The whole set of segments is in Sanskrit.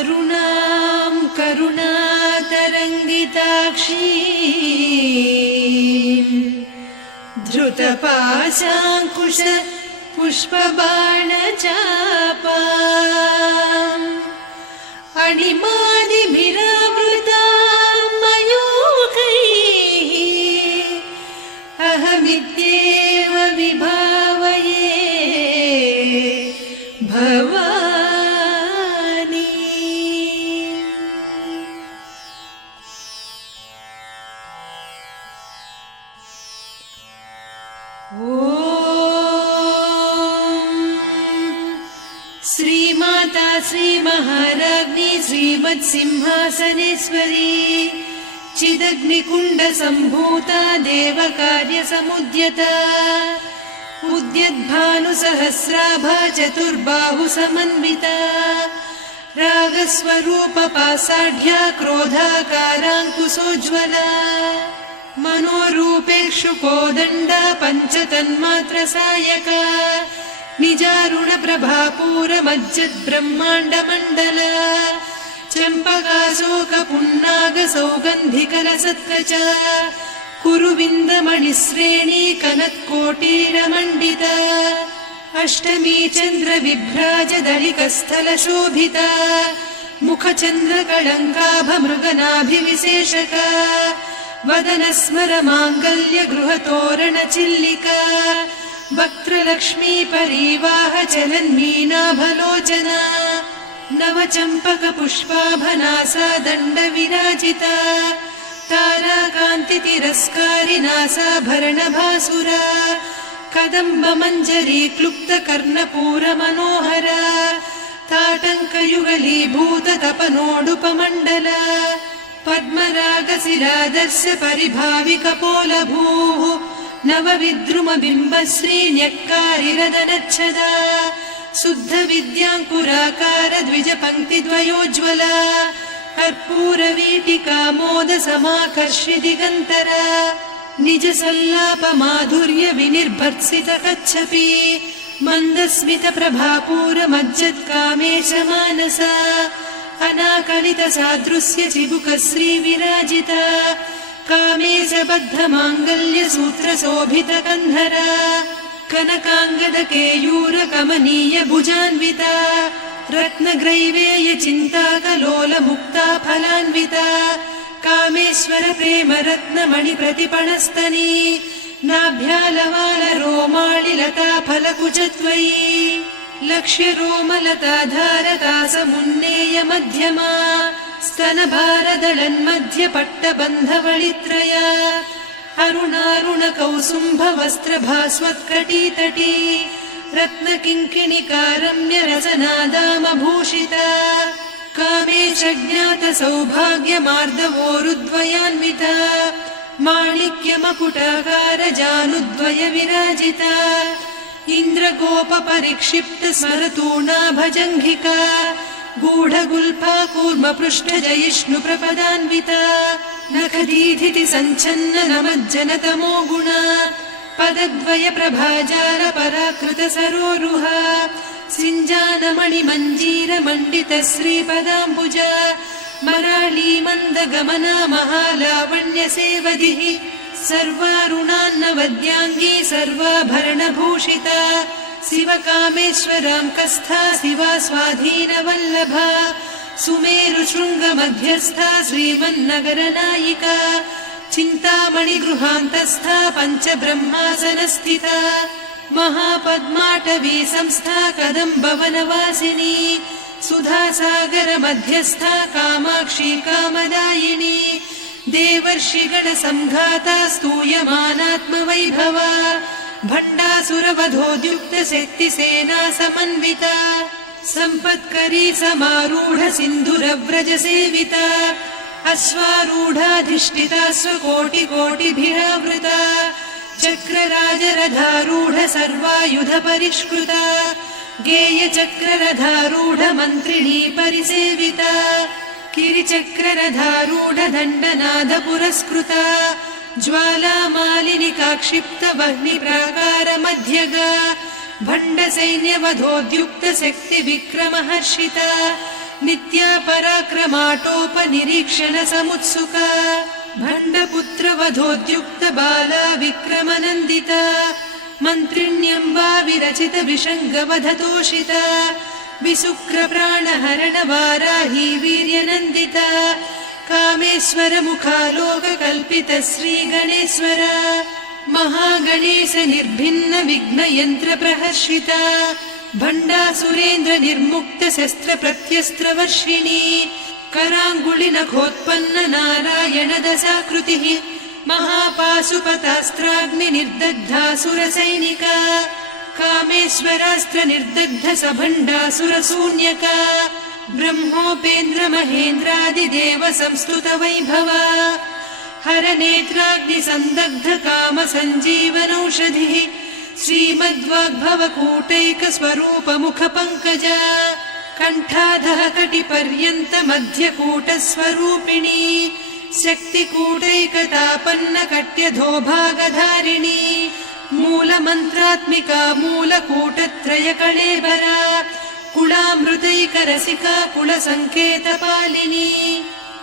अरुणां करुणातरङ्गिताक्षीं धृतपाशाङ्कुश पुष्पबाणचापाम् अणिमादिभिरावृतां मयूखैः अहमित्येव विभावये भवानी। श्रीमाता श्रीमहाराज्ञी श्रीमत्सिंहासनेश्वरी चिदग्निकुण्डसम्भूता देवकार्यसमुद्यता उद्यद्भानुसहस्राभा चतुर्बाहुसमन्विता रागस्वरूपपासाढ्या क्रोधाकाराङ्कुशोज्ज्वला मनोरूपेक्षुकोदण्डा पञ्चतन्मात्रसायका निजारुणप्रभापूरमज्जद्ब्रह्माण्डमण्डला चम्पकाशोकपुन्नागसौगन्धिकलसत्कचा कुरुविन्दमणिश्रेणी कनत्कोटीरमण्डिता अष्टमी चन्द्रविभ्राजदलिकस्थलशोभिता मुखचन्द्रकळङ्काभमृगनाभिविशेषका वदनस्मरमाङ्गल्यगृहतोरणचिल्लिका वक्त्रलक्ष्मी परीवाहचलन्मीनाभलोचना नवचम्पकपुष्पाभनासा दण्डविराजिता ताराकान्तितिरस्कारिनासाभरणभासुरा कदम्बमञ्जरी क्लुप्तकर्णपूरमनोहरा ताटङ्कयुगलीभूततपनोडुपमण्डला पद्मरागशिलादर्श परिभाविकपोलभूः नवविद्रुमबिम्बश्रीन्यक्कारिरदनच्छदा शुद्धविद्याङ्कुराकार द्विजपङ्क्तिद्वयोज्ज्वला कर्पूरवीटिकामोदसमाकर्षि दिगन्तरा निजसल्लापमाधुर्य विनिर्भर्त्सितकच्छपि मन्दस्मितप्रभापूरमज्जत्कामेशमानसा अनाकलितसादृश्य चिबुकश्रीविराजिता कामेशबद्धमाङ्गल्यसूत्रशोभितकन्धरा कनकाङ्गदकेयूरकमनीय भुजान्विता रत्नग्रैवेयचिन्ताकलोलमुक्ता फलान्विता कामेश्वर प्रेमरत्नमणिप्रतिपणस्तनी नाभ्यालवालरोमाळिलता फलकुचत्वयी लक्ष्यरोमलताधारतासमुन्नेय मध्यमा स्तनभारदळन्मध्यपट्टबन्धवळित्रया अरुणारुणकौसुम्भवस्त्रभास्वत्कटीतटी रत्नकिङ्किणिकारम्यरसनादामभूषिता कामेशज्ञातसौभाग्यमार्दवोरुद्वयान्विता माणिक्यमकुटाकारजानुद्वय विराजिता इन्द्रगोपपरिक्षिप्तस्मरतूणाभजङ्घिका गूढगुल्फा कूर्मपृष्ठजयिष्णुप्रपदान्विता नखदीधिति सञ्छन्न नमज्जनतमो गुणा पदद्वय प्रभाजाल पराकृत सरोरुहा सिञ्जानमणिमञ्जीरमण्डित श्रीपदाम्बुजा मराळी मन्दगमना महालावण्य सेवधिः सर्वारुणान्नवद्याङ्गी सर्वाभरणभूषिता शिवकामेश्वराङ्कस्था शिवा स्वाधीनवल्लभा सुमेरुशृङ्गमध्यस्था श्रीमन्नगरनायिका चिन्तामणिगृहान्तस्था पञ्चब्रह्मासनस्थिता महापद्माटवी संस्था कदम्बवनवासिनी सुधासागरमध्यस्था कामाक्षी कामदायिनी देवर्षिगणसङ्घाता स्तूयमानात्मवैभवा भण्डासुरवधोद्युक्तशक्तिसेना समन्विता सम्पत्करी समारूढ सिन्धुरव्रजसेविता अश्वारूढाधिष्ठिता स्वकोटिकोटिभिरावृता चक्रराजरथारूढ सर्वायुधपरिष्कृता गेयचक्ररथारूढ मन्त्रिणी परिसेविता किरिचक्ररथारूढ दण्डनाद पुरस्कृता ज्वालामालिनिकाक्षिप्त वह्निप्राकारमध्यगा भण्डसैन्यवधोद्युक्त शक्तिविक्रमहर्षिता नित्या पराक्रमाटोपनिरीक्षण समुत्सुका भण्डपुत्रवधोद्युक्त बाला विक्रमनन्दिता मन्त्रिण्यम्बा विरचित विषङ्गवधतोषिता विशुक्रप्राणहरण वाराही वीर्यनन्दिता कामेश्वर मुखालोककल्पित श्रीगणेश्वर महागणेश निर्भिन्न विघ्नयन्त्र प्रहर्षिता भण्डासुरेन्द्र निर्मुक्त शस्त्र प्रत्यस्त्रवर्षिणी कराङ्गुलिनखोत्पन्न नारायण दशाकृतिः महापाशुपतास्त्राग्नि निर्दग्धासुरसैनिका कामेश्वरास्त्र निर्दग्ध सभण्डासुरशून्यका ब्रह्मोपेन्द्र महेन्द्रादिदेव संस्तुत वैभवा हरनेत्राग्नि संदग्ध काम सञ्जीवनौषधिः श्रीमद्वाग्भवकूटैक स्वरूप मुख पङ्कजा कण्ठाधः कटिपर्यन्त मध्यकूट स्वरूपिणी शक्तिकूटैकतापन्न कट्यधोभागधारिणी मूलमन्त्रात्मिका मूलकूटत्रय कळेबरा कुलामृतैकरसिका कुलसङ्केतपालिनी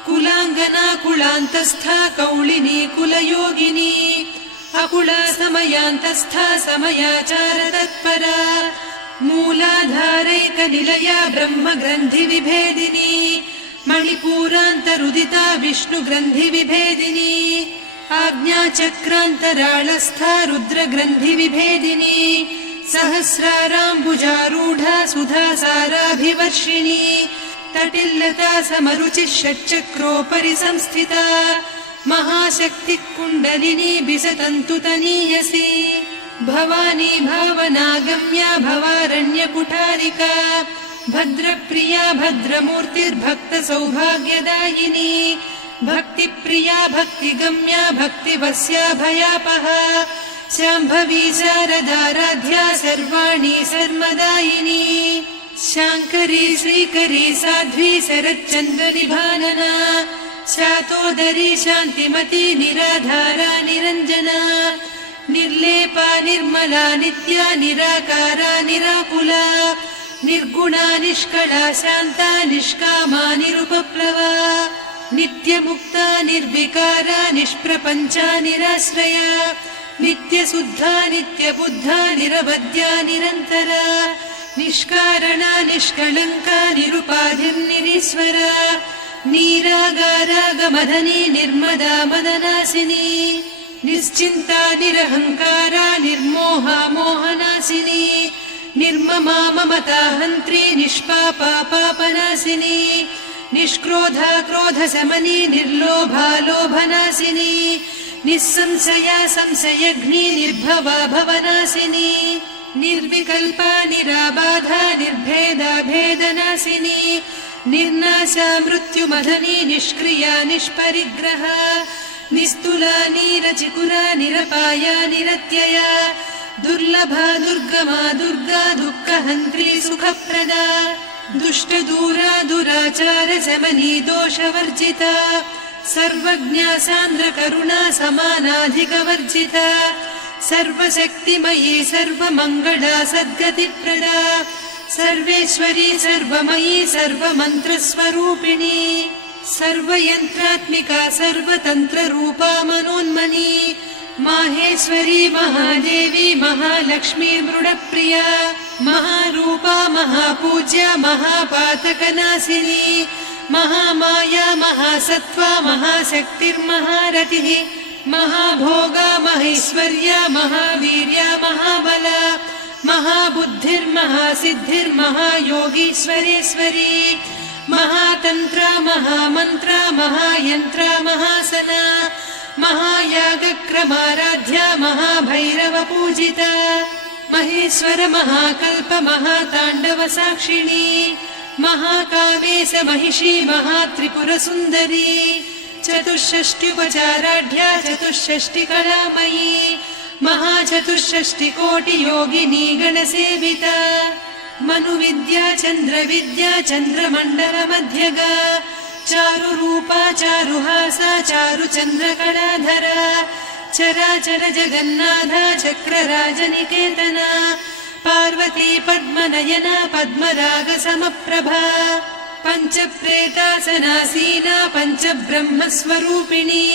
कुलाङ्गना कुलान्तस्था कौलिनी कुलयोगिनी अकुला समयान्तस्था समयाचार तत्परा मूलाधारैकनिलया ब्रह्मग्रन्थि विभेदिनी मणिपूरान्तरुदिता विष्णुग्रन्थि विभेदिनी आज्ञाचक्रान्तराळस्था रुद्रग्रन्थि विभेदिनी सहस्राराम्बुजारूढा सुधासाराभिवर्षिणी तटिल्लता समरुचिः षट्चक्रोपरि संस्थिता महाशक्तिः कुण्डलिनी बिसतन्तुतनीयसी भवानी भावनागम्या भवारण्यकुठारिका भद्रप्रिया भद्रमूर्तिर्भक्त सौभाग्यदायिनी भक्तिप्रिया भक्तिगम्या भक्तिवस्या भयापहा शाम्भवी शारदाराध्या सर्वाणि सर्वदायिनी शाङ्करी श्रीकरी साध्वी शरच्चन्द्रनिभानना शातोदरी शान्तिमती निराधारा निरञ्जना निर्लेपा निर्मला नित्या निराकारा निराकुला निर्गुणा निष्कला शान्ता निष्कामा निरुपप्लवा नित्यमुक्ता निर्विकारा निष्प्रपञ्चा निराश्रया नित्यशुद्धा नित्यबुद्धा निरवद्या निरन्तरा निष्कारणा निष्कलङ्का निरुपाधिर्निरीश्वरा नीरागारागमधनी निर्मदा मदनासिनी निश्चिन्ता निरहङ्कारा निर्मोहा मोहनासिनी निर्ममा ममता हन्त्री निष्पापा पापनासिनी निष्क्रोधा क्रोधशमनी निर्लोभा लोभनासिनी निस्संशया संशयघ्नी निर्भवा भवनासिनी निर्विकल्पा निराबाधा निर्भेदा भेदनासिनी निर्नाशा मृत्युमधनी निष्क्रिया निष्परिग्रहा निस्तुला नीरचिकुरा निरपाया निरत्यया दुर्लभा दुर्गमा दुर्गा दुःखहन्त्री सुखप्रदा दुष्टदूरा दुराचार शमनी दोषवर्जिता सर्वज्ञा सान्द्रकरुणा समानाधिकवर्जिता सर्वशक्तिमयी सर्वमङ्गला सद्गतिप्रदा सर्वेश्वरी सर्वमयी सर्वमन्त्रस्वरूपिणी सर्वयन्त्रात्मिका सर्वतन्त्ररूपा मनोन्मनी माहेश्वरी महादेवी महालक्ष्मी मृडप्रिया महारूपा महापूज्या महापातकनाशिनी महामाया महासत्त्वा महाशक्तिर्महारतिः महाभोगा महेश्वर्या महावीर्या महाबला महाबुद्धिर्महासिद्धिर्महायोगीश्वरेश्वरी महातन्त्रा महामन्त्रा महायन्त्रा महासना महायागक्रमाराध्या महाभैरवपूजिता महेश्वर महाकल्प महाताण्डव साक्षिणी महाकामेश महिषी महात्रिपुरसुन्दरी चतुष्षष्ट्युपचाराढ्या चतुष्षष्टिकलामयी महाचतुष्षष्टिकोटियोगिनी गणसेविता मनुविद्या चन्द्रविद्या चन्द्रमण्डलमध्यगा चारुरूपा चारुहासा चारुचन्द्रकलाधरा चराचर जगन्नाथा चक्रराजनिकेतना पार्वती पद्मनयना पद्मरागसमप्रभा पञ्चप्रेतासनासीना पञ्चब्रह्मस्वरूपिणी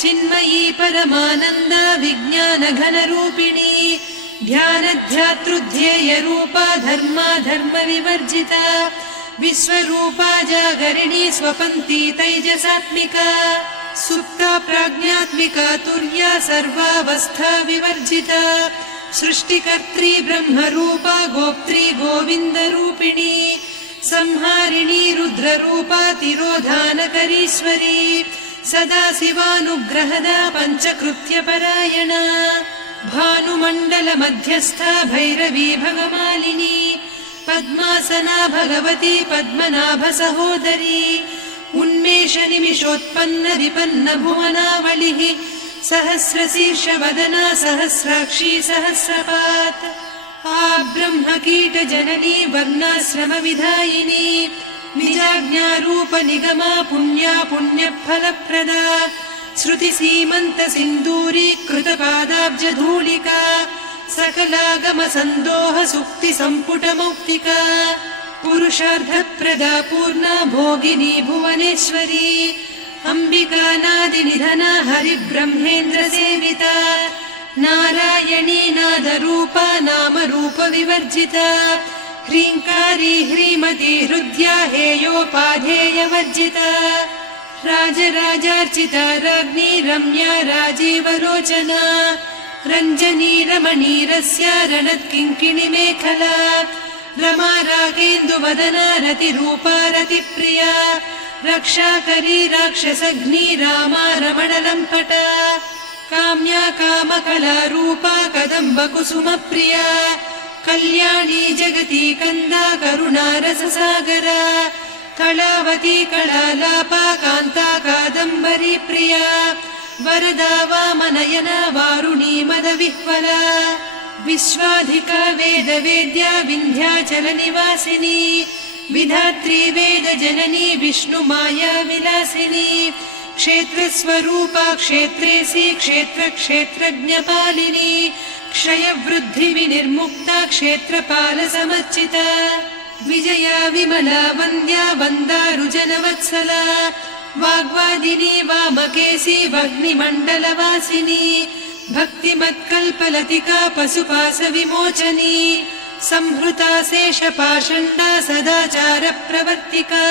चिन्मयी परमानन्दा विज्ञानघनरूपिणी ध्यानध्यातृध्येयरूपा धर्माधर्मविवर्जिता विश्वरूपा जागरिणी स्वपन्ती तैजसात्मिका सुप्ता प्राज्ञात्मिका तुर्या सर्वावस्था विवर्जिता सृष्टिकर्त्री ब्रह्मरूपा गोप्त्री गोविन्दरूपिणी संहारिणी रुद्ररूपा तिरोधानकरीश्वरी सदा शिवानुग्रहदा पञ्चकृत्यपरायणा भानुमण्डलमध्यस्था भैरवी भगमालिनी पद्मासना भगवती पद्मनाभसहोदरी उन्मेषनिमिषोत्पन्न विपन्न भुवनावलिः सहस्रशीर्षवदना सहस्राक्षी सहस्रपात् ब्रह्मकीटजननी वर्णाश्रमविधायिनी निजाज्ञारूपनिगमा पुण्या पुण्यफलप्रदा श्रुतिसीमन्तसिन्दूरी कृतपादाब्जधूलिका सकलागमसन्दोह सुक्तिसम्पुटमौक्तिका पुरुषार्थप्रदा पूर्णा भोगिनी भुवनेश्वरी अम्बिकानादिनिधना हरिब्रह्मेन्द्रसेविता नारायणी नादरूपा नामरूपविवर्जिता ह्रीङ्कारी ह्रीमती हृद्या हेयोपाधेयवर्जिता राजराजार्चिता राज्ञी रम्या राजीवलोचना रञ्जनी रमणीरस्या रणत्किङ्किणिमेखला रमा रागेन्दुवदना रतिरूपा रतिप्रिया रक्षाकरी राक्षसघ्नी रामा रमणलम्पटा काम्या कामकलारूपा कदम्बकुसुमप्रिया कल्याणी जगती कन्दा करुणारससागरा कलावती कलालापा कान्ता कादम्बरी प्रिया वरदा वामनयना वारुणी मदविह्वला विश्वाधिका वेदवेद्या विन्ध्याचलनिवासिनी विधात्री वेदजननी विष्णुमाया विलासिनी क्षेत्रस्वरूपा क्षेत्रेसी क्षेत्रक्षेत्रज्ञपालिनी क्षयवृद्धिविनिर्मुक्ता क्षेत्रपालसमर्चिता विजया विमला वन्द्या वन्दारुजनवत्सला वाग्वादिनी वामकेशी वह्निमण्डलवासिनी भक्तिमत्कल्पलतिका पशुपाशविमोचनी संहृता शेषपाषण्डा सदाचारप्रवर्तिका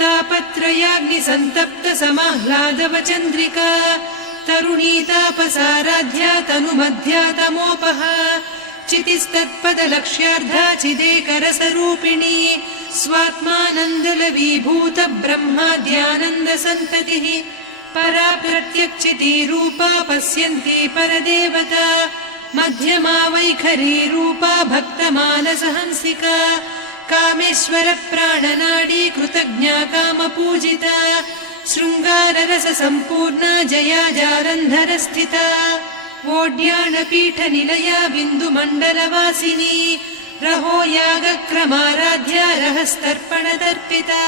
तापत्रयाग्निसन्तप्त समाह्लादवचन्द्रिका तरुणी तापसाराध्या तनुमध्या तमोपहा चितिस्तत्पदलक्ष्यार्धा चिदेकरसरूपिणी स्वात्मानन्दलवीभूत ब्रह्माद्यानन्दसन्ततिः परा प्रत्यक्षितीरूपा पश्यन्ती परदेवता मध्यमा वैखरी रूपा भक्तमानसहंसिका कामेश्वर प्राणनाडी कृतज्ञा कामपूजिता शृङ्गाररससम्पूर्णा जया जारन्धरस्थिता वोड्याणपीठनिलया बिन्दुमण्डलवासिनी रहो यागक्रमाराध्या रहस्तर्पणदर्पिता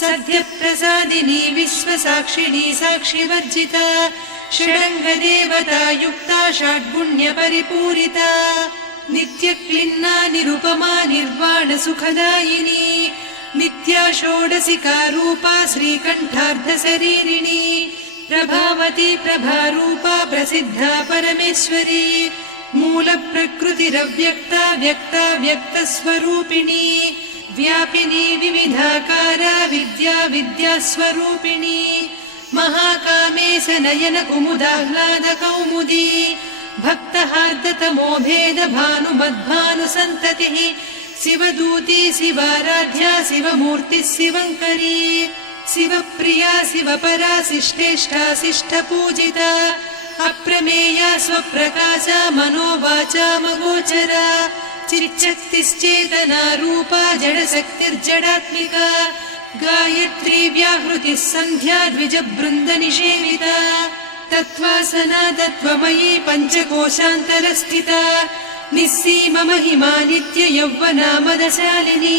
सद्यप्रसादिनी विश्वसाक्षिणी साक्षिवर्जिता षडङ्गदेवता युक्ता षड्गुण्यपरिपूरिता नित्यक्लिन्ना निरुपमा निर्वाणसुखदायिनी नित्या षोडशिका रूपा श्रीकण्ठार्धशरीरिणी प्रभावती प्रभारूपा प्रसिद्धा परमेश्वरी मूलप्रकृतिरव्यक्ता व्यक्ता व्यक्तस्वरूपिणी व्यापिनी विविधाकारा विद्या विद्यास्वरूपिणी महाकामेश नयन कुमुदाह्लाद कौमुदी भक्तहार्दतमो भेद भानुमद्भानुसन्ततिः शिवदूती शिवाराध्या शिवमूर्तिः शिवङ्करी शिवप्रिया शिवपरा शिष्टेष्टा शिष्टपूजिता अप्रमेया स्वप्रकाशा मनोवाचामगोचरा चिच्चक्तिश्चेतना रूपा जडशक्तिर्जडात्मिका गायत्री व्याहृतिः सन्ध्या द्विजबृन्दनिषेविता तत्त्वासना तत्त्वमयी पञ्चकोशान्तरस्थिता निस्सीममहिमा नित्ययौवना मदशालिनी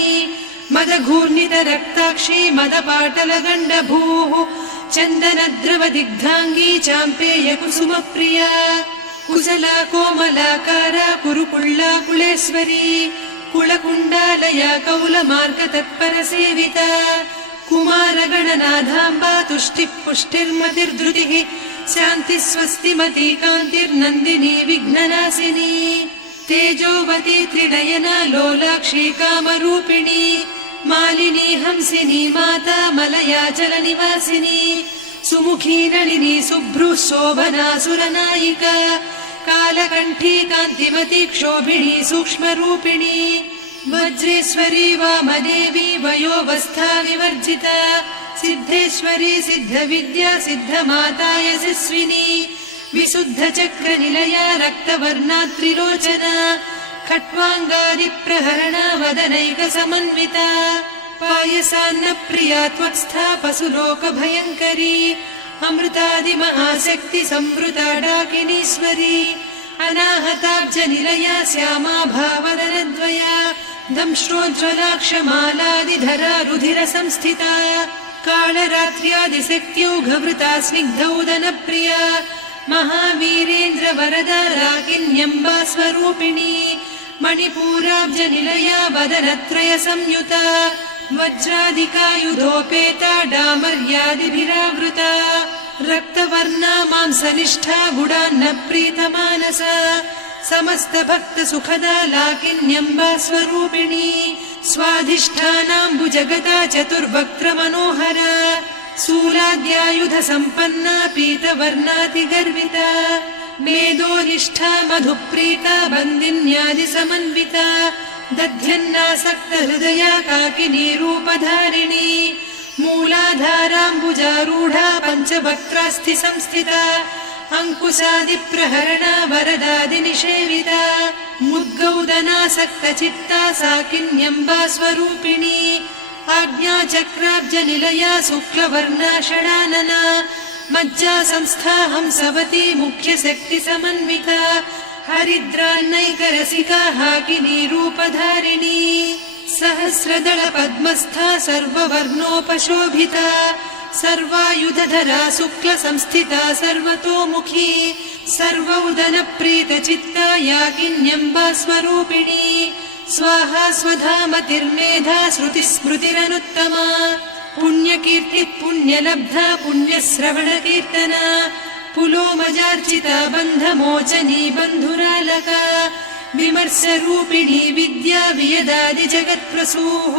मदघूर्णितरक्ताक्षी मदपाटलगण्डभूः चन्दनद्रवदिग्धाङ्गी चाम्पेयकुसुमप्रिया कुशला कोमलाकारा कुरुकुळ्ळा कुलेश्वरी कुलकुण्डालया कौलमार्गतत्परसेविता कुमारगणनाथाम्बा तुष्टिः पुष्टिर्मतिर्धृतिः शान्तिः स्वस्तिमती कान्तिर्नन्दिनी विघ्ननाशिनी तेजोवती त्रिनयना लोलाक्षी कामरूपिणी मालिनी हंसिनी माता मलया जलनिवासिनी सुमुखी नलिनी शुभ्रुः शोभना सुरनायिका कालकण्ठी कान्तिमती क्षोभिणी सूक्ष्मरूपिणी वज्रेश्वरी वामदेवी वयोवस्था विवर्जिता सिद्धेश्वरी सिद्धविद्या सिद्धमाता यशस्विनी विशुद्धचक्रनिलया रक्तवर्णा त्रिलोचना खट्वाङ्गादिप्रहरणा वदनैकसमन्विता पायसान्नप्रिया त्वक्स्था पशुलोकभयङ्करी अमृतादिमहाशक्ति संवृता डाकिनीश्वरी अनाहताब्जनिलया श्यामा भावदनद्वया दंष्ट्रोज्ज्वलाक्षमालादिधरा रुधिरसंस्थिता कालरात्र्यादिशक्त्यौघवृता स्निग्धौदनप्रिया महावीरेन्द्रवरदा राकिन्यम्बा स्वरूपिणी मणिपूराब्जनिलया वदनत्रय संयुता वज्रादिकायुधोपेता डामर्यादिभिरावृता रक्तवर्णा मांसनिष्ठा गुडान्न प्रीतमानसा समस्त भक्त सुखदा लाकिन्यम्बा स्वरूपिणी स्वाधिष्ठानाम्बुजगता चतुर्वक्त्र मनोहरा शूलाद्यायुध सम्पन्ना पीतवर्णातिगर्विता मेदोनिष्ठा मधुप्रीता बन्दिन्यादि समन्विता दध्यन्नासक्त हृदया काकिनी रूपधारिणी मूलाधाराम्बुजारूढा पञ्चवक्त्रास्थि संस्थिता अंकुशादिप्रहरणा वरदादिनिषेविता मुद्गौदनासक्तचित्ता साकिन्यम्बा स्वरूपिणी आज्ञाचक्राब्जनिलया शुक्लवर्णा षडानना मज्जा संस्था हंसवती मुख्यशक्तिसमन्विता हरिद्रान्नैकरसिका हाकिनी रूपधारिणी सहस्रदल पद्मस्था सर्ववर्णोपशोभिता सर्वायुधधरा शुक्लसंस्थिता सर्वतोमुखी सर्वौदनप्रीतचित्ता याकिन्यम्बा स्वरूपिणी स्वाहा स्वधामतिर्मेधा श्रुतिस्मृतिरनुत्तमा पुण्यकीर्तिः पुण्यलब्धा पुण्यश्रवणकीर्तना पुलोमजार्चिता बन्धमोचनी बन्धुरालका विमर्शरूपिणी विद्या वियदादि जगत्प्रसूः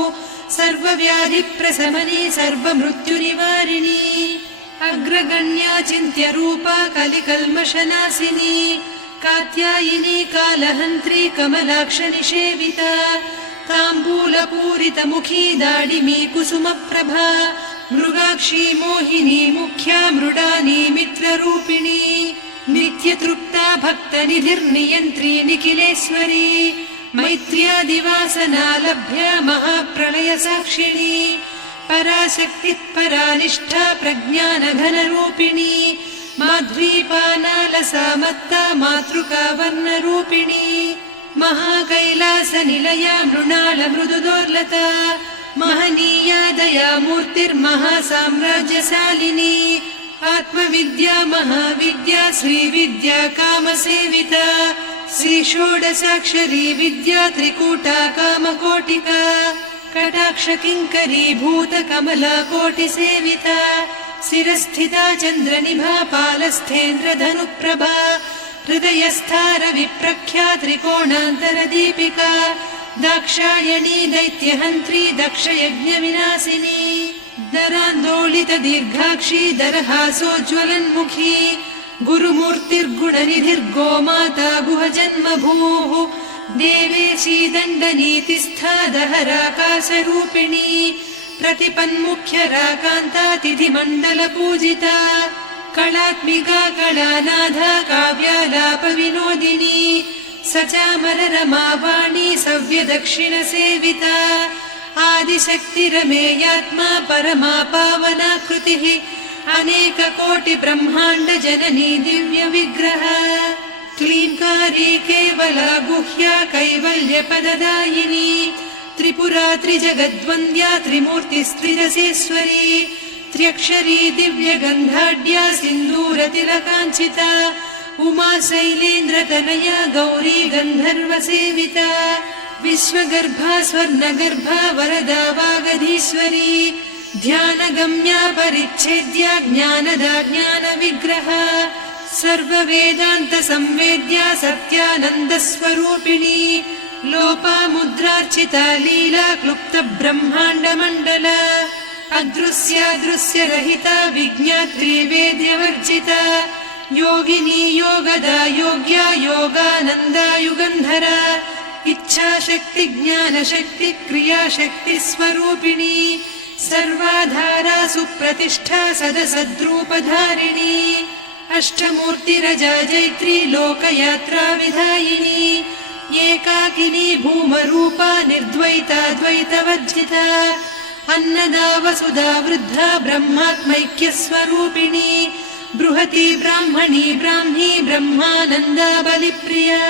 सर्वव्याधिप्रशमनी सर्वमृत्युनिवारिणी अग्रगण्या चिन्त्यरूपा कलिकल्मषनाशिनी कात्यायिनी कालहन्त्री कमलाक्षनिषेविता ताम्बूलपूरितमुखी दाडिमी कुसुमप्रभा मृगाक्षी मोहिनी मुख्या मृडानी मित्ररूपिणी नित्यतृप्ता भक्तनिधिर्नियन्त्री निखिलेश्वरी मैत्र्यादिवासना लभ्या महाप्रलयसाक्षिणी पराशक्तिः परानिष्ठा प्रज्ञानघनरूपिणी माध्वीपानालसामत्ता मातृका वर्णरूपिणी महाकैलासनिलया मृणालमृदुदोर्लता महनीया दयामूर्तिर्महासाम्राज्यशालिनी आत्मविद्या महाविद्या श्रीविद्या कामसेविता श्रीषोडशाक्षरी विद्या त्रिकूटा कामकोटिका कटाक्षकिङ्करी भूतकमला कोटिसेविता शिरस्थिता चन्द्रनिभा पालस्थेन्द्रधनुप्रभा हृदयस्था रविप्रख्या त्रिकोणान्तरदीपिका दाक्षायणी दैत्यहन्त्री दक्षयज्ञविनाशिनी दरान्दोलित दीर्घाक्षी दरहासोज्ज्वलन्मुखी गुरुमूर्तिर्गुणनिधिर्गोमाता गुहजन्मभूः देवेशी दण्डनीतिस्था दहराकाशरूपिणी प्रतिपन्मुख्यराकान्ता तिथिमण्डलपूजिता कलात्मिका कलानाथा काव्यालापविनोदिनी सचामररमावाणी सव्यदक्षिणसेविता आदिशक्तिरमेयात्मा परमा पावनाकृतिः अनेककोटिब्रह्माण्डजननी दिव्यविग्रह क्लींकारी केवला गुह्या कैवल्यपददायिनी त्रिपुरा त्रिजगद्वन्द्या त्रिमूर्तिस्त्रिरसेश्वरी त्र्यक्षरी दिव्यगन्धाढ्या सिन्दूरतिलकाञ्चिता उमा शैलेन्द्रतनया गौरी गन्धर्वसेविता विश्वगर्भा स्वर्णगर्भा वरदा वागधीश्वरी ध्यानगम्या परिच्छेद्या ज्ञानदा ज्ञानविग्रहा सर्ववेदान्तसंवेद्या सत्यानन्दस्वरूपिणी लोपामुद्रार्चिता लीला क्लुप्तब्रह्माण्डमण्डला अदृश्यादृश्यरहिता विज्ञात्री वेद्यवर्जिता योगिनी योगदा योग्या योगानन्दा युगन्धरा इच्छाशक्ति ज्ञानशक्ति क्रियाशक्ति स्वरूपिणी सर्वाधारा सुप्रतिष्ठा सदसद्रूपधारिणी अष्टमूर्तिरजा जैत्री लोकयात्रा विधायिनी एकाकिनी भूमरूपा निर्द्वैता द्वैतवर्जिता अन्नदा वसुधा वृद्धा ब्रह्मात्मैक्यस्वरूपिणी बृहती ब्राह्मणी ब्राह्मी ब्रह्मानन्दा बलिप्रिया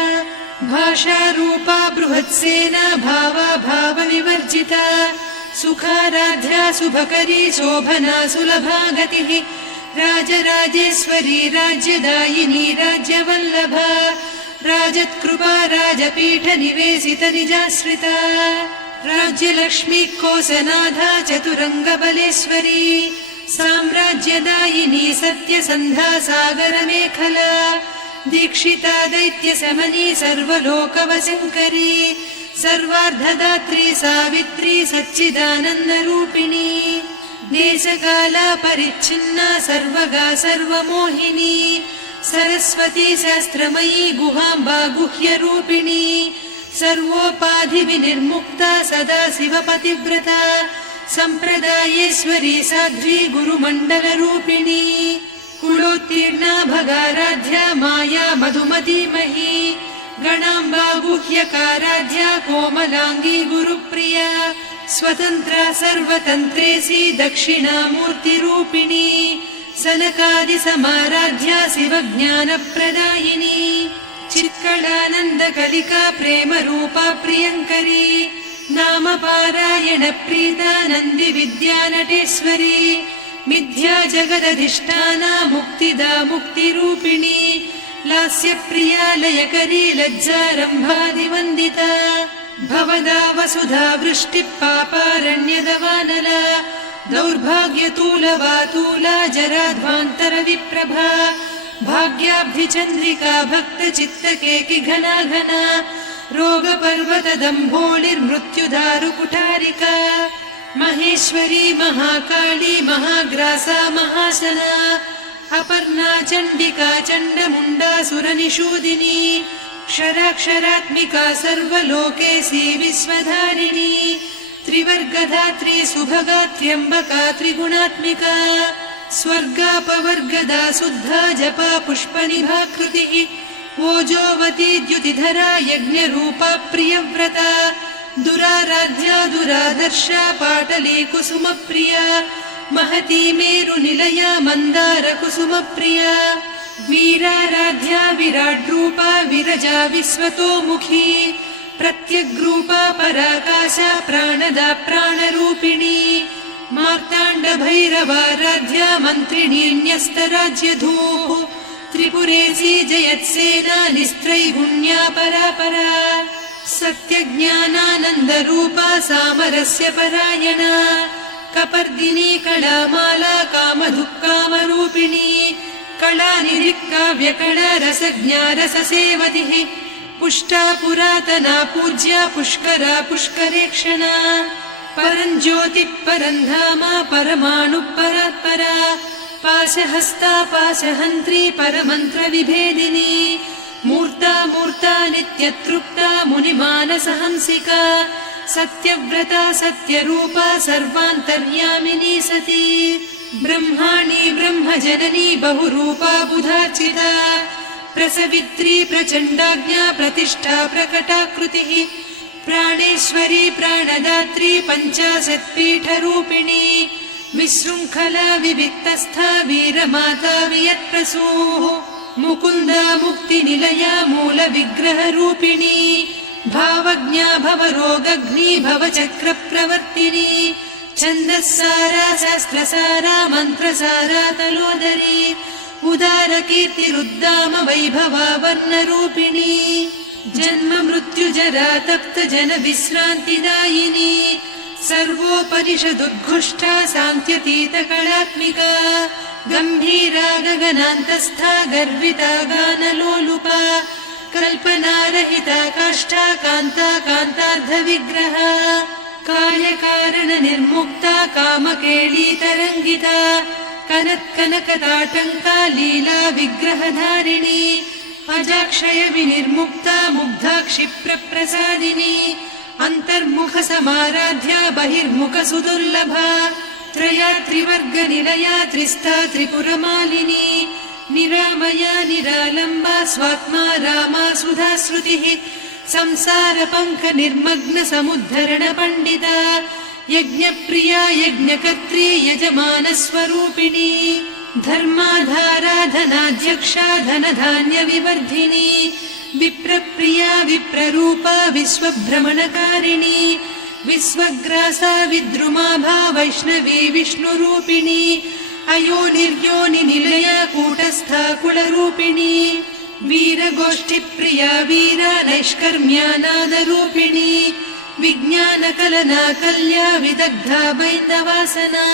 भाषारूपा बृहत्सेना भावा भावविवर्जिता सुखाराध्या शुभकरी शोभना सुलभा गतिः राजराजेश्वरी राज्यदायिनी राज्यवल्लभा राजत्कृपा राजपीठ निवेशित निजाश्रिता राज्यलक्ष्मी कोसनाधा चतुरङ्गबलेश्वरी साम्राज्यदायिनी सत्यसन्धा सागरमेखला दीक्षिता दैत्यशमनी सर्वलोकवशङ्करी सर्वार्धदात्री सावित्री सच्चिदानन्दरूपिणी देशकाला परिच्छिन्ना सर्वगा सर्वमोहिनी सरस्वती शास्त्रमयी गुहाम्बा गुह्यरूपिणी सर्वोपाधिविनिर्मुक्ता सदा शिवपतिव्रता सम्प्रदायेश्वरी साध्वी गुरुमण्डलरूपिणी कुलोत्तीर्णा भगाराध्या माया मधुमतीमही गणाम्बा गुह्यकाराध्या कोमलाङ्गी गुरुप्रिया स्वतन्त्रा सर्वतन्त्रेसी दक्षिणामूर्तिरूपिणी सनकादिसमाराध्या शिवज्ञानप्रदायिनी चित्कलानन्दकलिका प्रेमरूपा प्रियङ्करी नामपारायणप्रीता नन्दिविद्यानटेश्वरी मिथ्या जगदधिष्ठाना मुक्तिदा मुक्तिरूपिणी लास्यप्रिया लयकरी लज्जारम्भादिवन्दिता भवदा वसुधा वृष्टिः पापारण्यदवानला दौर्भाग्यतूलवातूला जराध्वान्तरविप्रभा भाग्याब्धिचन्द्रिका भक्तचित्तकेकि घना घना रोगपर्वतदम्भोळिर्मृत्युदारुकुठारिका महेश्वरी महाकाली महाग्रासा महाशना अपर्णा चण्डिका चण्डमुण्डासुरनिषूदिनी क्षराक्षरात्मिका सर्वलोकेशी विश्वधारिणी त्रिवर्गधात्री सुभगा त्र्यम्बका त्रिगुणात्मिका स्वर्गापवर्गदा शुद्धा जपा पुष्पनिभाकृतिः ओजोवती द्युतिधरा यज्ञरूपा प्रियव्रता दुराराध्या दुरादर्शा पाटली कुसुमप्रिया महती मेरुनिलया मन्दारकुसुमप्रिया वीराराध्या विराड्रूपा विरजा विश्वतोमुखी प्रत्यग्रूपा पराकाशा प्राणदा प्राणरूपिणी मार्ताण्डभैरवाराध्या मन्त्रिणीन्यस्तराज्यधूः त्रिपुरेशी जयत्सेना निस्त्रैगुण्या परापरा सत्यज्ञानानन्दरूपा सामरस्य परायणा कपर्दिनी कलामाला कामधुक्कामरूपिणी कलानिधिक्काव्यकला रसज्ञा रससेवतिः पुष्टा पुरातना पूज्या पुष्करा पुष्करेक्षणा परञ्ज्योतिः परन्धामा परमाणुः परात्परा पाशहस्ता पाशहन्त्री परमन्त्रविभेदिनी मूर्ता मूर्ता नित्यतृप्ता मुनिमानसहंसिका सत्यव्रता सत्यरूपा सर्वान्तर्यामिनी सती ब्रह्माणी ब्रह्मजननी बहुरूपा बुधार्चिता प्रसवित्री प्रचण्डाज्ञा प्रतिष्ठा प्रकटाकृतिः प्राणेश्वरी प्राणदात्री पञ्चाशत्पीठरूपिणी विशृङ्खला विविक्तस्था वीरमाता वियत्प्रसूः मुकुन्दा मुक्तिनिलया मूलविग्रहरूपिणी भावज्ञा भवरोगघ्नी भवचक्रप्रवर्तिनी छन्दस्सारा शास्त्रसारा मन्त्रसारा तलोदरी उदारकीर्तिरुद्दाम वैभवा वर्णरूपिणी जन्म मृत्यु जरातप्त जन विश्रान्तिदायिनी सर्वोपनिषदुद्घुष्टा सान्त्यतीत कलात्मिका गम्भीरा गगनान्तस्था गर्विता गानलोलुपा कल्पनारहिता काष्ठा कान्ता कान्तार्धविग्रहा कार्यकारण निर्मुक्ता कामकेळीतरङ्गिता कनत्कनकताटङ्का लीला विग्रहधारिणी अजाक्षय विनिर्मुक्ता मुग्धा क्षिप्रप्रसादिनी अन्तर्मुख समाराध्या बहिर्मुख सुदुर्लभा त्रया त्रिवर्गनिलया त्रिस्था त्रिपुरमालिनी निरामया निरालम्बा स्वात्मा रामा सुधा श्रुतिः संसार पङ्क निर्मग्न समुद्धरण पण्डिता यज्ञप्रिया यज्ञकर्त्री यजमानस्वरूपिणी धर्माधाराधनाध्यक्षा धनधान्य विवर्धिनी विप्रप्रिया विप्ररूपा विश्वभ्रमणकारिणी विश्वग्रासा विद्रुमाभा वैष्णवी विष्णुरूपिणी अयोनिर्योनि निलया कूटस्था कुलरूपिणी वीरगोष्ठिप्रिया वीरा नैष्कर्म्यानादरूपिणी विज्ञानकलना कल्या विदग्धा बैन्दवासना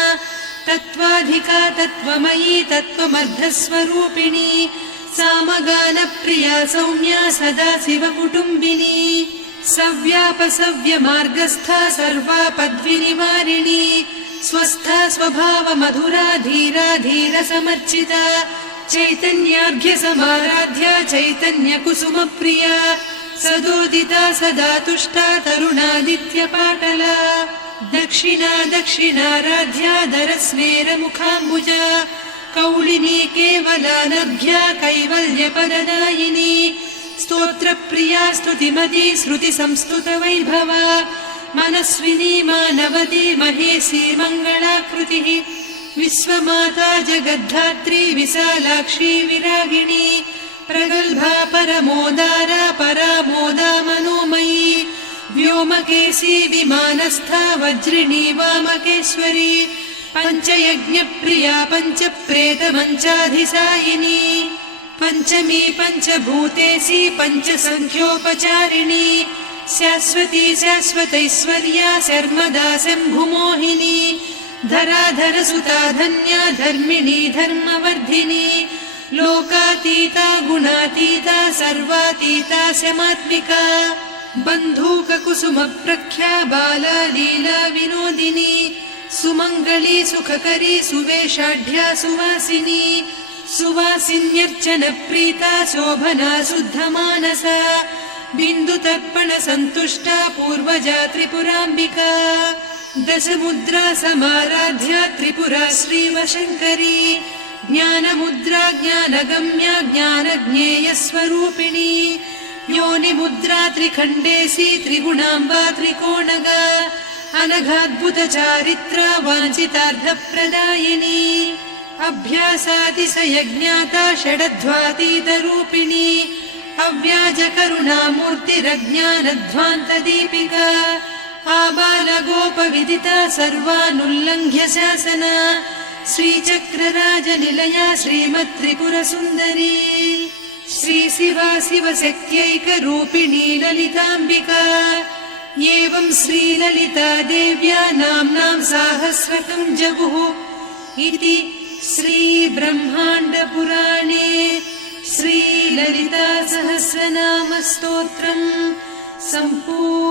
तत्त्वाधिका तत्त्वमयी तत्त्वमर्धस्वरूपिणी सामगानप्रिया सौम्या सदा शिवकुटुम्बिनी सव्यापसव्यमार्गस्था सर्वा पद्विनिवारिणी स्वस्था स्वभावमधुरा धीरा धीरसमर्चिता चैतन्यार्घ्य समाराध्या चैतन्यकुसुमप्रिया सदोदिता सदा तुष्टा तरुणादित्यपाटला दक्षिणा दक्षिणाराध्या दरस्मेरमुखाम्बुजा कौलिनी केवलानर्घ्या कैवल्यपददायिनी स्तोत्रप्रिया स्तुतिमती श्रुतिसंस्तुतवैभवा मनस्विनी मानवती महेशी मङ्गलाकृतिः विश्वमाता जगद्धात्री विशालाक्षी विरागिणी प्रगल्भा परमोदारा परामोदा मनोमयी व्योमकेशी विमानस्था वज्रिणी वामकेश्वरी पञ्चयज्ञप्रिया पञ्चप्रेतमञ्चाधिसायिनी पञ्चमी पञ्चभूतेशी पञ्चसङ्ख्योपचारिणी शाश्वती शाश्वतैश्वर्या शर्मदा शम्भुमोहिनी धराधरसुता धन्या धर्मिणी धर्मवर्धिनी लोकातीता गुणातीता सर्वातीता शमात्मिका बन्धूककुसुमप्रख्या बाला लीला विनोदिनी सुमङ्गली सुखकरी सुवेशाढ्या सुवासिनी सुवासिन्यर्चनप्रीता शोभना शुद्धमानसा बिन्दुतर्पण सन्तुष्टा पूर्वजा त्रिपुराम्बिका दशमुद्रा समाराध्या त्रिपुरा श्रीवशङ्करी ज्ञानमुद्रा ज्ञानगम्या ज्ञानज्ञेयस्वरूपिणी योनिमुद्रा त्रिखण्डेशी त्रिगुणाम्बा त्रिकोणगा अनघाद्भुतचारित्रा वाञ्छितार्थप्रदायिनी अभ्यासातिशयज्ञाता षडध्वातीतरूपिणी अव्याजकरुणामूर्तिरज्ञानध्वान्तदीपिका आबालगोपविदिता सर्वानुल्लङ्घ्य शासना श्रीचक्रराजनिलया श्रीमत्त्रिपुरसुन्दरी श्रीशिवा शिवशक्त्यैकरूपिणी ललिताम्बिका एवं श्रीललिता देव्या नाम्नां साहस्रकं जगुः इति श्रीब्रह्माण्डपुराणे श्रीललिता सहस्रनामस्तोत्रम् सम्पूर्णम्।